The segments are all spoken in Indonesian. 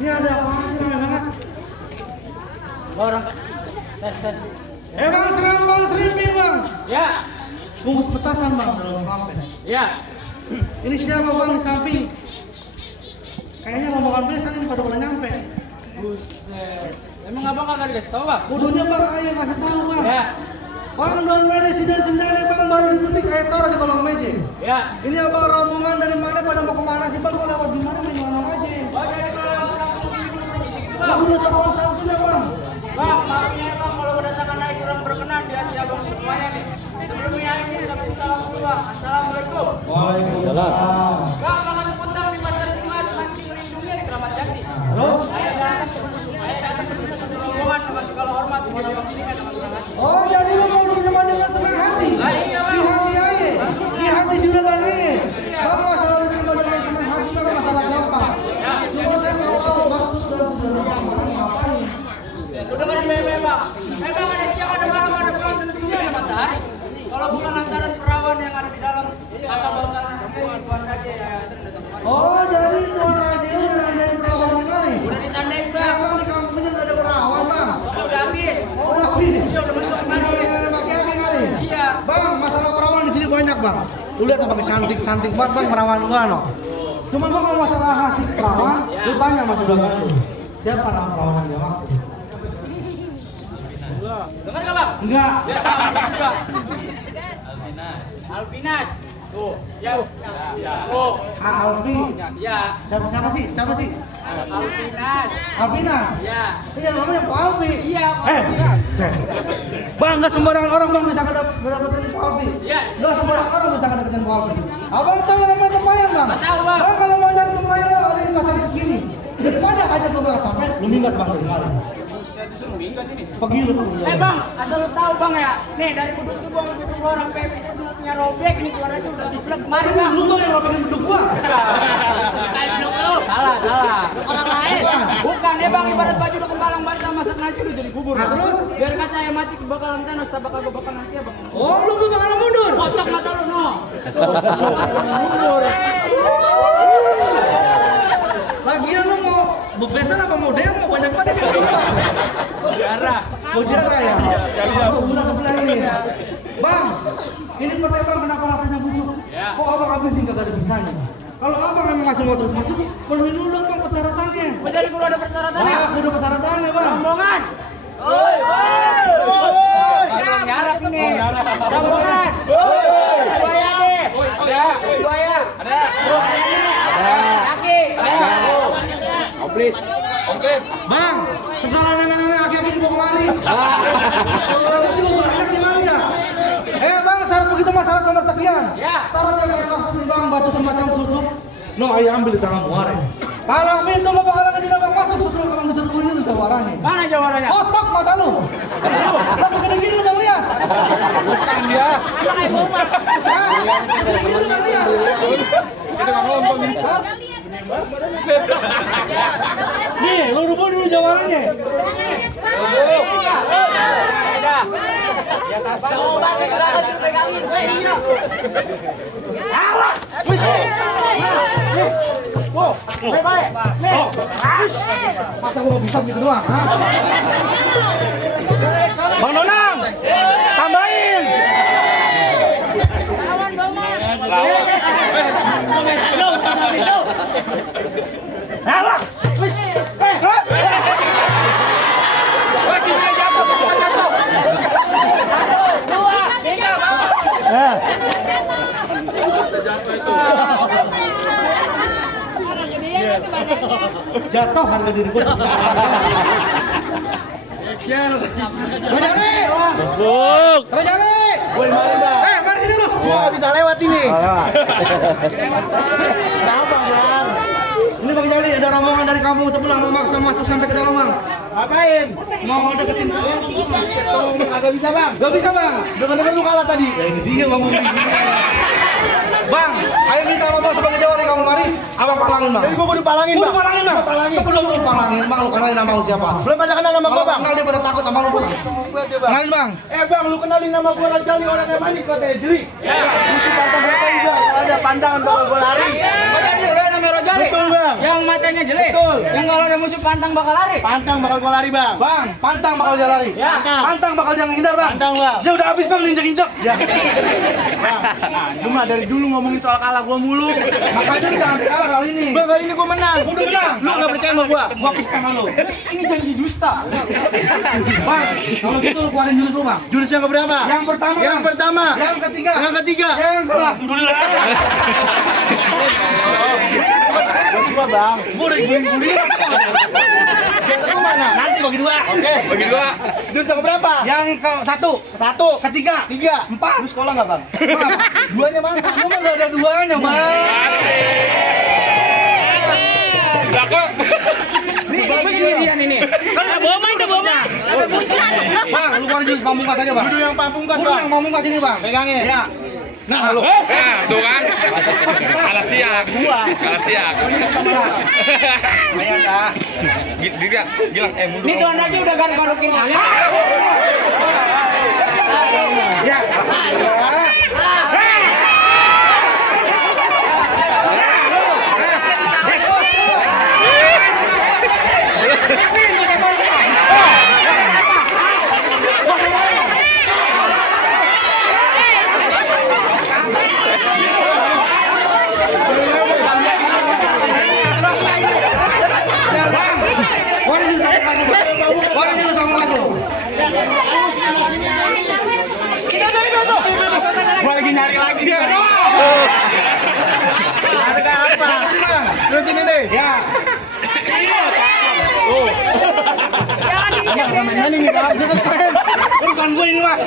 Ini ada apa sih memang? Orang tes. Bang serimping bang. Ya. Bungkus petasan bang dalam kampung. Ya. Ini siapa bang di samping? Kayaknya rombongan besan ini pada nyampe. Buset. Emang abang kagak dikasih tahu bang? Kudunya bang, ayo kasih tahu bang. Ya. Bang Don Presiden sebenarnya bang baru dipetik kayak taruh di kolong meja. Ya. Ini abang rombongan dari mana pada mau kemana sih bang? Mau lewat gimana main ngomong aja. Oh jadi kalau orang Bang udah soal santunya bang. Bang, maafnya bang kalau kedatangan naik kurang berkenan di hati abang semuanya nih. Sebelumnya ini kami salam dulu bang. Assalamualaikum. Waalaikumsalam. Bang, makan seputang di pasar Jumat mancing melindungi di Keramat Jati. Terus? Saya datang ke sini satu rombongan dengan segala hormat buat abang ini kan dengan senang hati. Oh jadi lu mau berjemaah dengan senang hati? Lah iya bang. Di hati aja, di hati juragan aja. Bang masalah berjemaah dengan senang hati itu kan masalah gampang. Cuma saya mau tahu maksud dan tujuan ngapain? Udah kan bebe bang. Bang ada siang ada malam ada bulan tentunya ada matahari. Kalau bukan lantaran perawan yang ada di dalam kata bakalan Tuhan aja ya datang kemari. Oh jadi tuan raja udah nandain perawan di kali? Udah ditandain bang. Emang di kampung ini nggak ada perawan bang? Udah habis. Oh udah habis? Iya udah bentuk kemari. Pakai apa kali? Iya. Bang masalah perawan di sini banyak bang. Lu lihat pakai cantik banget bang perawan gua no. Cuman bang kalau masalah hasil perawan, lu tanya sama juragan lu. Siapa nama perawan yang dia maksud? Dengar nggak bang? Enggak. Ya sama juga. Alvinas. Tuh. Ya. Oh. Alfi. Ya. Siapa sih? Alvinas. Alvina. Ya. Iya namanya Pak Alfi. Iya. Bang, nggak sembarangan orang bang bisa dapetin Pak Alfi. Iya. Nggak sembarangan orang bisa dapetin Pak Alfi. Abang tahu yang namanya tempayan bang? Tahu, Bang. Bang kalau mau cari tempayan ada di pasar segini. Daripada aja tuh nggak sampai, lu minggat bang dari malam. Saya disuruh minggat ini. Pergi lu. Bang, asal lu tahu bang ya. Nih dari kudus itu gua begitu orang PP itu duduknya robek ini keluar aja udah diblek kemari bang. Lu tuh yang ngapain duduk gua? Bukan duduk lu. Salah. Orang lain. Bukan ya bang, ibarat baju udah kembalang basah masak nasi udah jadi bubur. Nah, terus? Biar kata yang mati bakalan tenos, tak bakal gue bakal nanti ya bang. Oh lu tuh bakalan mundur. Kotak mata lu no. Mundur. Lagian lu mau bebesan apa mau demo banyak banget ini. Jarah. Mau jarah ya? Aku udah kebelah ini. Bang, ini pete bang kenapa rasanya busuk? Ya. Kok abang habisin kagak ada bisanya? Kalau abang emang masih mau terus masuk, penuhi dulu bang persyaratannya. Oh, jadi gua ada persyaratannya. Wah, udah persyaratannya bang. Rombongan. Belum nyarap ini. Rombongan. Buaya deh. Ada. Buaya. Ada. Kaki. Komplit. Bang, segala nenek-nenek aki-aki dibawa kemari. Itu juga enak di mana ya? Bang, syarat begitu mah syarat nomor sekian. Ya. Syaratnya kayak maksudnya bang, batu semacam susuk. No, ayo ambil di tangan muare. Kalau pintu mau bakalan ngejina bang masuk susuk kalau bisa dulu ini jawarannya. Mana jawarannya? Otak mata lu. Lah segede gini lu jangan lihat. Bukan dia. Kayak bomba. Segede gini lu jangan lihat. Kita nggak ngomong. Nih, lu rubah dulu jawabannya. Coba gerakan suruh pegangin. Alah. Wis. Wow. Baik. Nih. Masa gua bisa gitu doang, ha? Bang Donang. Tambahin. Alah. Wis. Jatuh harga diri gua. Rajali, wah. Rajali. Mari sini lu. Gua enggak bisa lewat ini. Kenapa, Bang? Ini Bang Jali, ada rombongan dari kamu sebelah memaksa masuk sampai ke dalam, Bang. Ngapain? Mau deketin saya? Agak bisa, Bang. Gak bisa, Bang. Dengar-dengar lu kalah tadi. Ya ini dia, Bang. Bang, ayo minta Abang sebagai jawari kamu mari. Abang palangin, Bang. Jadi gua kudu palangin, Bang. Palangin, Bang. Sebelum lu palangin, Bang, lu kenalin nama lu siapa? Belum pada kenal nama gua, Bang. Kenal dia pada takut sama lu, Bang. Kenalin, Bang. Bang, lu kenalin nama gua Rajali, orang yang manis katanya jeli. Ya. Lucu pantang-pantang juga. Ada pandangan bakal gua lari. Jadi lu namanya Rajali. Betul, Bang. Yang matanya jelek. Betul. Yang kalau ada musuh pantang bakal lari. Pantang bakal gua lari, Bang. Bang, pantang bakal dia lari. Ya. Pantang bakal dia menghindar, Bang. Pantang, Bang. Dia udah habis, Bang, injek-injek. Ya. Bang, lu mah dari dulu ngomongin soal kalah gua mulu. Makanya jangan kalah kali ini. Bang, kali ini gua menang. Udah menang. Lu enggak percaya sama gua? Gua percaya sama lu. Ini janji dusta. Bang, kalau gitu lu keluarin jurus lu, Bang. Jurus yang keberapa? Yang pertama. Yang pertama. Yang ketiga. Yang ketiga. Yang keempat. Gua, Bang. Gua udah guling-guling. Lu mana? Nanti bagi dua. Oke. Bagi dua. Jurus yang keberapa? Yang ke satu. Ketiga. Empat. Lu sekolah nggak, Bang? Duanya mana? Gua mah nggak ada duanya, Bang. Belakang. Nih, beginian ini. Bawa main. Bang, lu keluarin jurus pamungkas aja, Bang. Dulu yang pamungkas, Bang. Yang pamungkas ini, Bang. Pegangin. Ya. Nah, lu. Tuh kan. Kalah siak. Kalah siak. Ayo dah. Gilang, mundur. Ini tuan aja udah garuk-garukin aja. Ya. Gua lagi nyari lagi dia. Harga apa? Terus ini deh. Ya. Oh. Jangan ini, Bang. Urusan gue ini, Bang.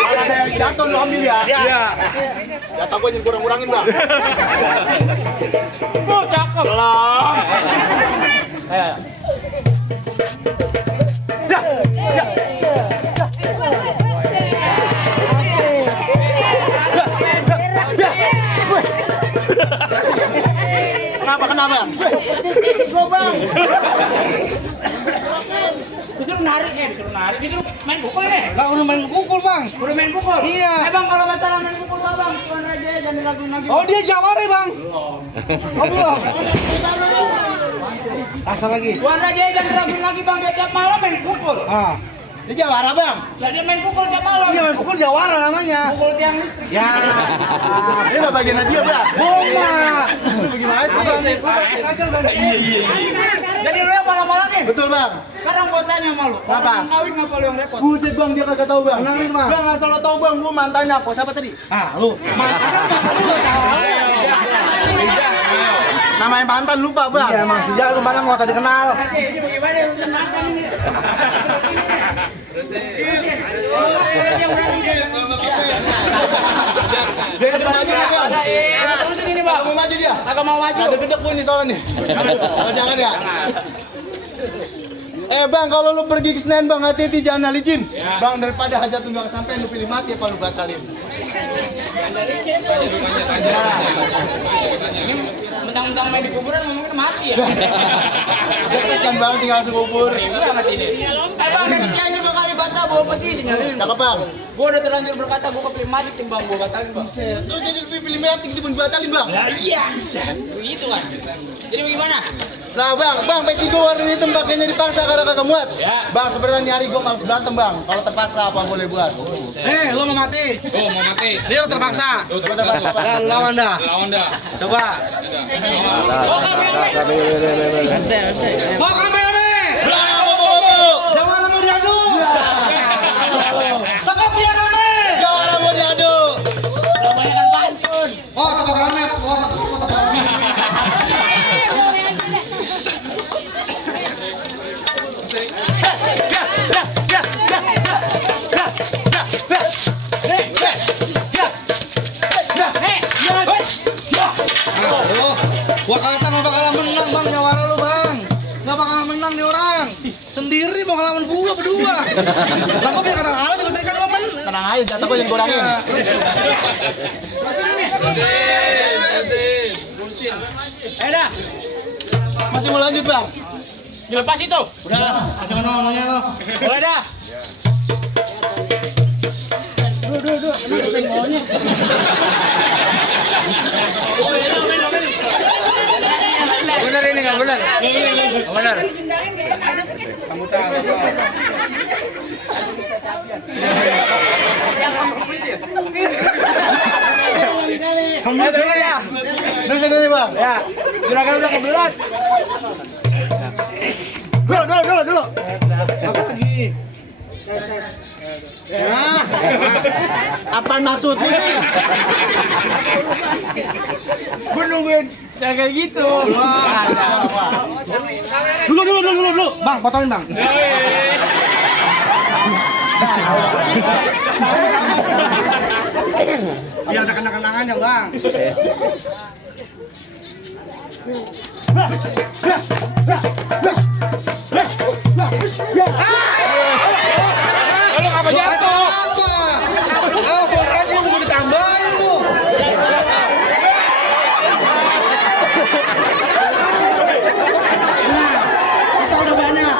Kalau ada yang jatuh lu ambil ya. Iya. Jatuh gue jangan kurang-kurangin, Bang. Oh, cakep. Belum. Ayo. Ya. Kenapa? Go, Bang. Disuruh narik, disuruh main pukul nih. Lah udah main pukul, Bang. Udah main pukul? Iya. Bang, kalau masalah main pukul, Bang, Tuan Raja jangan dilakuin lagi. Oh, dia jawara, Bang. Belum. Asal lagi. Tuan Raja jangan diraguin lagi, Bang, dia tiap malam main pukul. Dia jawara, Bang. Lah dia main pukul tiap malam. Iya, main pukul jawara namanya. Pukul tiang listrik. Ya. Ini mah bagian dia, Bang. Bohong. Bagaimana sih? Iya. Jadi lu yang malam-malamin? Betul, Bang. Sekarang gua tanya sama lu. Apa? Orang kawin ngapa lu yang repot? Buset, Bang, dia kagak tahu, Bang. Kenalin, Bang. Bang, asal lo tau, Bang, gua mantannya apa? Siapa tadi? Lu. Namanya mantan lupa, Bang. Iya, emang sejak lu mana mau tadi kenal. Ini bagaimana urusan makan ini? Dia ke depan aja, Bang. Terusin ini, Bang. Mau maju dia? Agak mau maju. Ada gedek gue nih soalnya nih. Jangan ya. Bang, kalau lu pergi ke Senen bang, hati-hati jangan licin. Bang, daripada hajat tunggal sampai lu pilih mati apa lu batalin? Mentang-mentang main di kuburan ngomongin mati ya. Kan bang tinggal sekubur. Bang, ini Cianjur 2 kali batal bawa peti sinyalin. Cakep bang. Gua udah terlanjur berkata gua kepilih mati timbang gua batalin bang. Lu jadi pilih mati gitu batalin bang. Iya. Begitu kan. Jadi bagaimana? Nah bang, peci gue warna hitam pakainya dipaksa karena kagak muat. Bang, sebenarnya nyari gue males berantem bang. Kalau terpaksa apa boleh buat? Lo mau mati? Oh, mau mati. Dia lo terpaksa. Coba terpaksa. Lawan dah. Lawan dah. Coba. Mau kameramen. Jangan mau diadu. Tepuk kameramen. Jangan mau diadu. Kebanyakan pantun. Oh, tepuk kameramen. Gua kata nggak bakalan menang bang, jawara lu bang. Nggak bakalan menang nih orang. Sendiri mau ngelawan gua berdua. Lah gua biar kata kalah juga tekan gua menang. Tenang aja, jatah gue yang kurangin. Dah. Masih mau lanjut bang? Dilepas itu. Udah, jangan ngomongnya lo. Boleh dah. Bener ini nggak bener? Nggak bener. Kamu tahu. Kamu dulu ya? Terus ini bang? Ya, juragan udah kebelat. Dulu. Apa lagi? Ya. Apaan maksudnya sih? Gue nungguin kayak gitu. Dulu. Bang, potongin bang. Biar ada kenang-kenangannya bang. Kalau apa jatuh? Apa aja yang mau ditambahin lu? Kita udah banyak.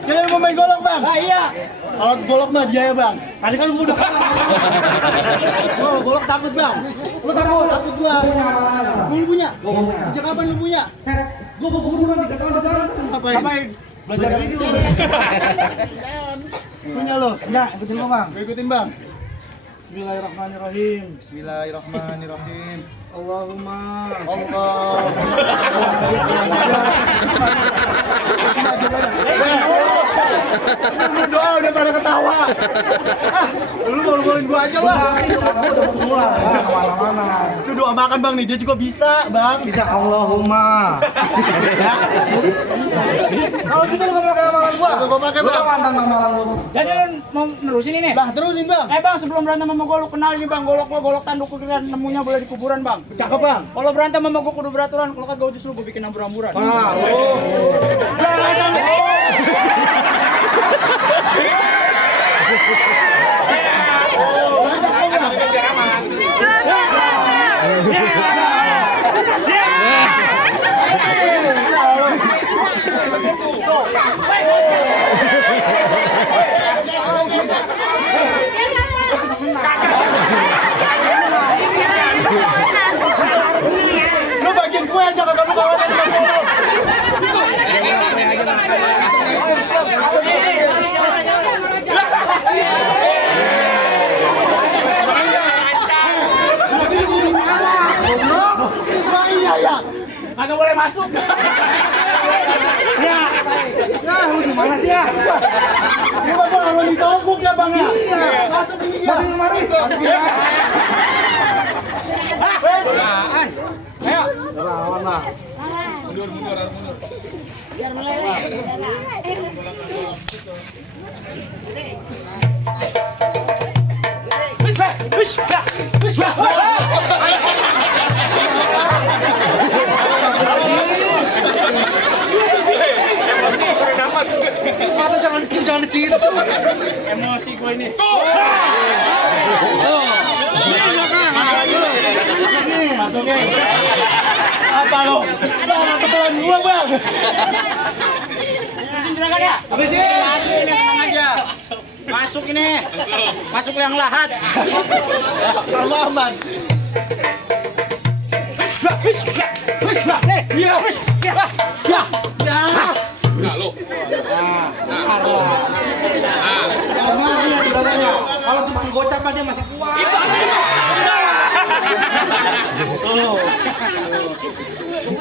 Jadi mau main golok bang? Ah iya. Kalau golok mah dia ya bang. Tadi kan gua udah kalah. Kalau golok takut bang. Lu takut? Takut gua. Lu punya? Sejak kapan lu punya? Gua mau buru nanti 3 tahun di dalam. Ngapain? Belajar gitu. Punya lo? Ya, ikutin gua bang. Gua ikutin bang. Bismillahirrahmanirrahim. Bismillahirrahmanirrahim. Allahumma. Allah. Doa udah pada ketawa. Lu boleh gua aja bang. Itu doa makan bang nih, dia juga bisa bang. Bisa Allahumma. Kalau gitu lu nggak pakai amalan gua. Gua pakai bang. Mantan amalan lu. Jadi lu mau nerusin ini? Bah terusin bang. Bang, sebelum berantem sama gua lu kenal ini bang, golok tanduk dan nemunya boleh di kuburan bang. Cakep bang. Kalau berantem sama gua kudu beraturan, kalau kagak justru gua bikin ambur-amburan. Lu bagian gue aja kagak lu kawan. Kagak boleh masuk. Ya. Ya, lu gimana sih ya? Ini bang gua mau disogok ya bang ya. Iya. Masuk ini ya. Bang Maris. Ayo. Lawan lah. Biar meleleh. Wis, Emosi gue ini. Masukin. Apa lo? Bang, kebetulan gua bang. Silakan ya. Habisin. Masuk ini, tenang aja. Masuk ini. Masuk yang lahat. Kamu aman. Kalau cuma gocap dia masih kuat.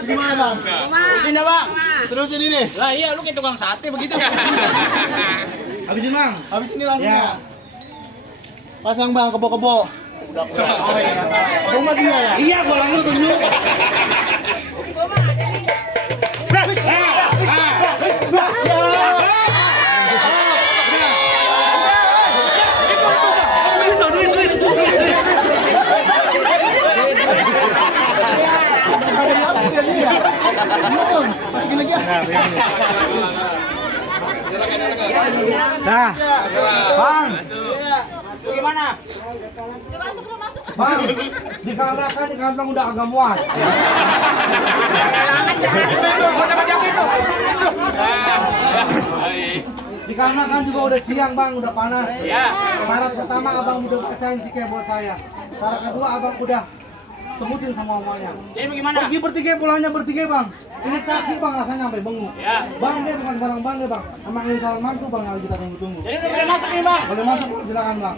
Gimana bang? Sini, Bang. Terusin ini. Lah iya, lu kayak tukang sate begitu. Habisin bang. Habis ini langsung Ya. ya. Pasang bang, kebo-kebo. Rumah dia ya? Iya, gua langsung tunjuk. Masukin lagi ya. Nah, bang, Gimana? bang, dikarenakan di kantong udah agak muat. Dikarenakan juga udah siang bang, udah panas. Syarat pertama abang udah pecahin si kebot saya. Syarat kedua abang udah sebutin sama omanya. Jadi bagaimana? Pergi bertiga, pulangnya bertiga bang. Ini kaki bang rasanya sampai benguk. Bang dia bukan barang bang bang. Emang ini calon mantu bang yang kita tunggu-tunggu. Jadi udah boleh masuk nih, Bang. Boleh masuk silakan bang.